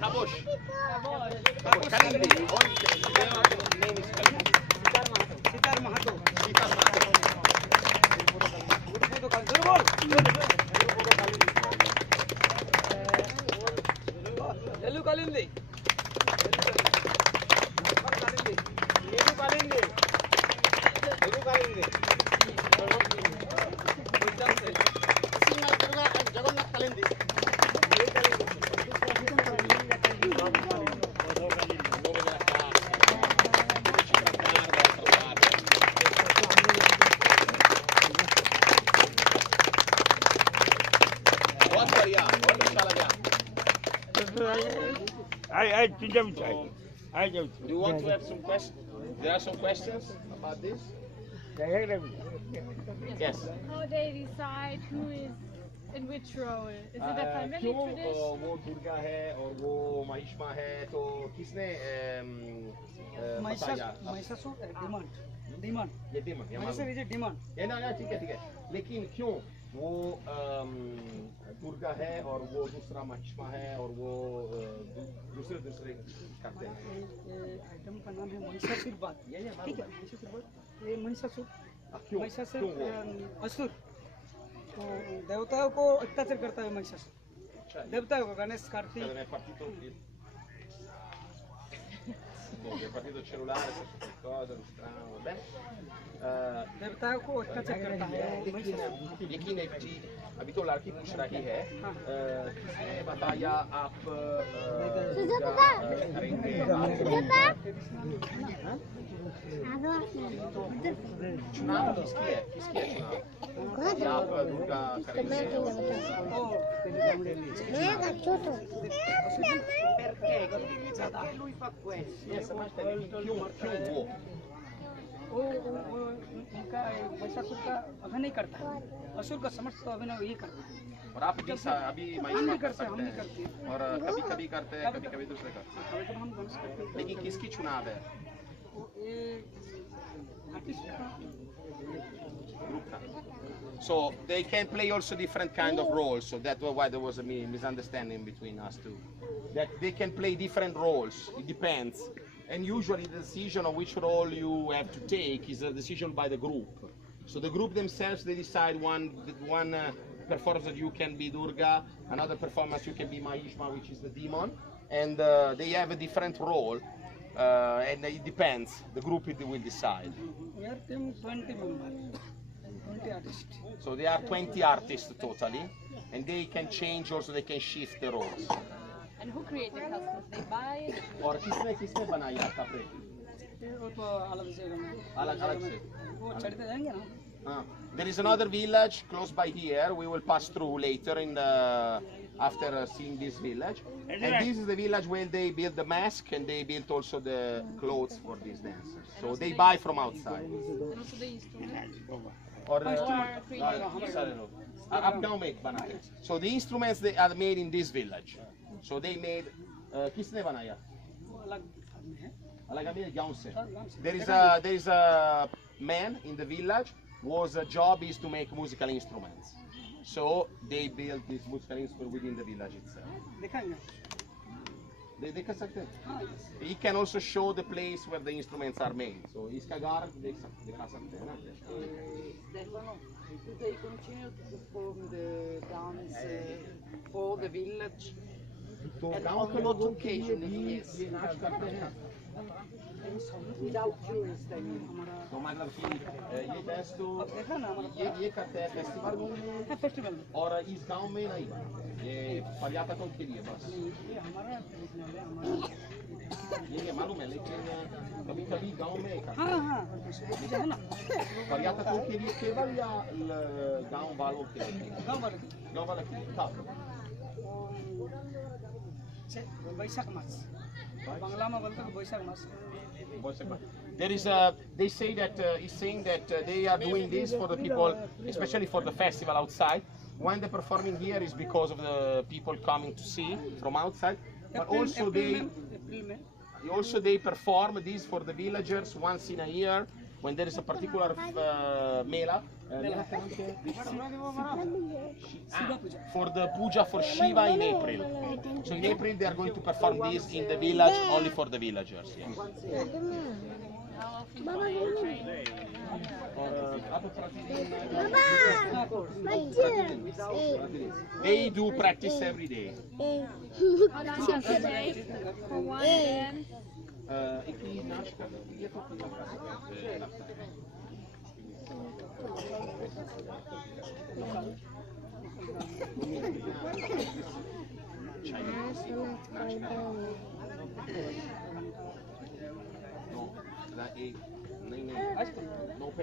Kabosh. Kalindi. Name is Kalindi. Sitar Mahato. Hello Kalindi. Jagannath Kalindi. Do you want to have some questions? There are some questions about this? Yes. How they decide who is in which role? Is it a family tradition? वो दुर्गा है और वो महिषमा है तो किसने बताया? Mahishasura demand ये demand ये डिमांड ये ना ठीक है लेकिन क्यों वो दुर्गा है और वो दूसरा महिषमा है और वो दूसरे करते हैं आइटम का नाम है महिषासुर बात ठीक है महिषासुर बात ये महिषासुर असुर तो देवताओं को अत्याचार करता है महिषासुर देवताओं को Ganesh Kartik il partito cellulare qualcosa di strano vabbè देवताओं को अत्याचार करता है लेकिन एक चीज अभी तो लड़की पूछ रही है किसने बताया आप करेंगे चुनाव किसकी है चुनाव आप दुर्गा करेंगे perché lui fa questo उनका महिषासुर का अभिनय करता है असुर का समस्त अभिनय ये करता है और आप अभी हम नहीं करते और कभी कभी करते हैं कभी दूसरे करते हैं लेकिन किसकी चुनाव है So they can play also different kind of roles. So that's why there was a misunderstanding between us two. That they can play different roles. It depends. And usually the decision of which role you have to take is a decision by the group. So the group themselves, they decide one performance that you can be Durga, another performance you can be Mahishma, which is the demon, and they have a different role. And it depends. The group will decide. We are team 20 members, 20 artists. So there are 20 artists totally, and they can change also. They can shift the roles. And who created the costumes? They buy it? और किसने बनाया कपड़े? वो तो अलग से वो चढ़ते जाएंगे ना There is another village close by here. We will pass through later in the after seeing this village. And this is the village where they build the mask and they built also the clothes for these dancers. So they buy from outside. And also the instruments? So the instruments they are made in this village. So they made. किसने बनाया? There is a man in the village whose job is to make musical instruments. So they built this musical instrument within the village itself. देख सकते हैं? He can also show the place where the instruments are made. So इसका घर दिखा सकते हैं ना? Stefano, do they continue to perform the dance for the village? And on what occasion? Yes. Without tourists, I mean. तो मतलब कि ये dance तो ये करते हैं फेस्टिवल में और इस गांव में नहीं ये पर्यटकों के लिए बस ये मालूम है लेकिन कभी कभी गांव में पर्यटकों के लिए केवल या गांव वालों के लिए गांव वालों के लिए बैशाख मास बांग्ला में बोलते हैं बैशाख मास There is they say that he's saying that they are doing this for the people, especially for the festival outside, when they're performing here is because of the people coming to see from outside, but also they perform this for the villagers once in a year when there is a particular mela. For the puja for Shiva in April. So in April they are going to perform this in the village only for the villagers. Yes. They do practice every day. For one dance.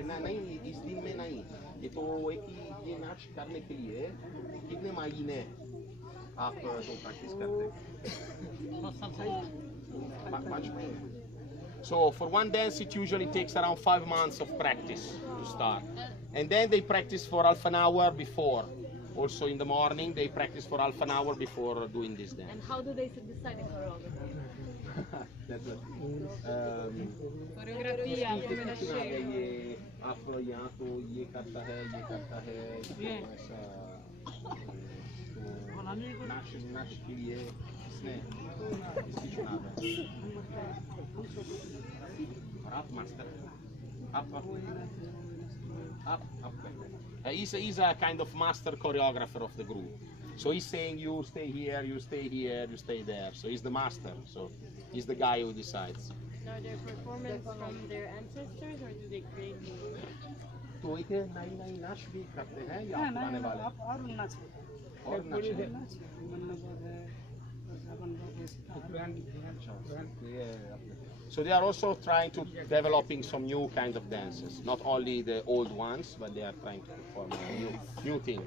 नहीं इस दिन में नहीं ये तो एक ही ये नाच करने के लिए कितने महीने आप तो प्रैक्टिस करते हैं 5 महीने. So for one dance it usually takes around 5 months of practice to start, and then they practice for half an hour before. Also in the morning they practice for half an hour before doing this dance. And how do they decide the choreography? Coreografia, come la scelgono? ये आप यहाँ तो ये करता है ऐसा नाच के लिए इसने इसकी चुनाव है और आप मास्टर आप he's a kind of master choreographer of the group. So he's saying you stay here, you stay here, you stay there. So he's the master. So he's the guy who decides. Are there performance from their ancestors or do they create new? तो इतने नई नाच भी करते हैं या आने वाले और नाच So they are also trying to developing some new kind of dances, not only the old ones, but they are trying to perform new things.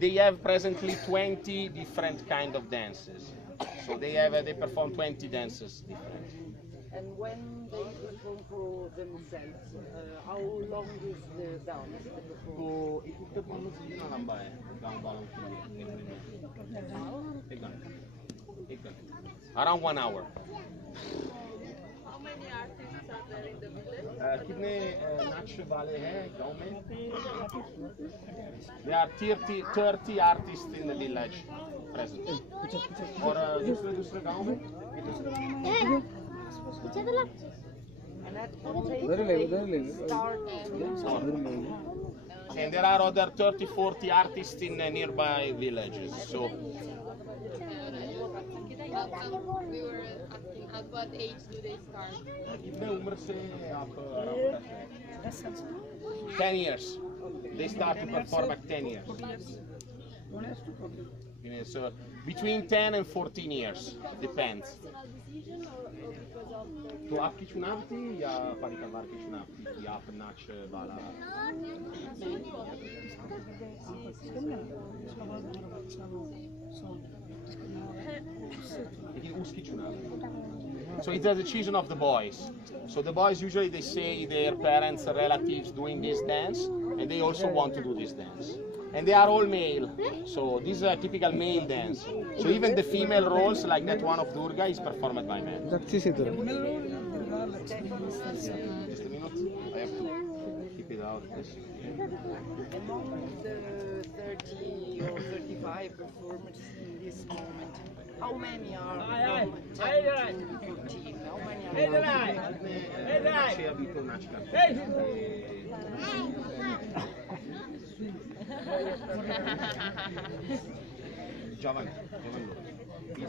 They have presently 20 different kind of dances. So they perform 20 dances different. And when they perform for themselves, how long is the dance? तो इतने पानी से ना लंबा है गांव वालों के लिए एक घंटा around 1 hour. How many artists are there in the village? कितने नाच वाले हैं गांव में? There are 30 artists in the village present. और दूसरे गांव में? And at what age they start? And there are other 30-40 artists in nearby villages. So. We were asking at what age do they start? कितने उम्र से आप 10 years. They start to perform at 10 years. So between 10 and 14 years, depends. तो आपकी चुनाव थी या परिवार की चुनाव थी कि आप नाच वाला? उसकी चुनाव. So it's a decision of the boys. So the boys usually they say their parents or relatives doing this dance, and they also want to do this dance. And they are all male, so this is a typical male dance. So even the female roles, like that one of Durga, is performed by men. Just a minute, I have to keep it out. Among the 30 or 35 performers in this moment, how many are from 10 to 14? How many are Giovanni, pure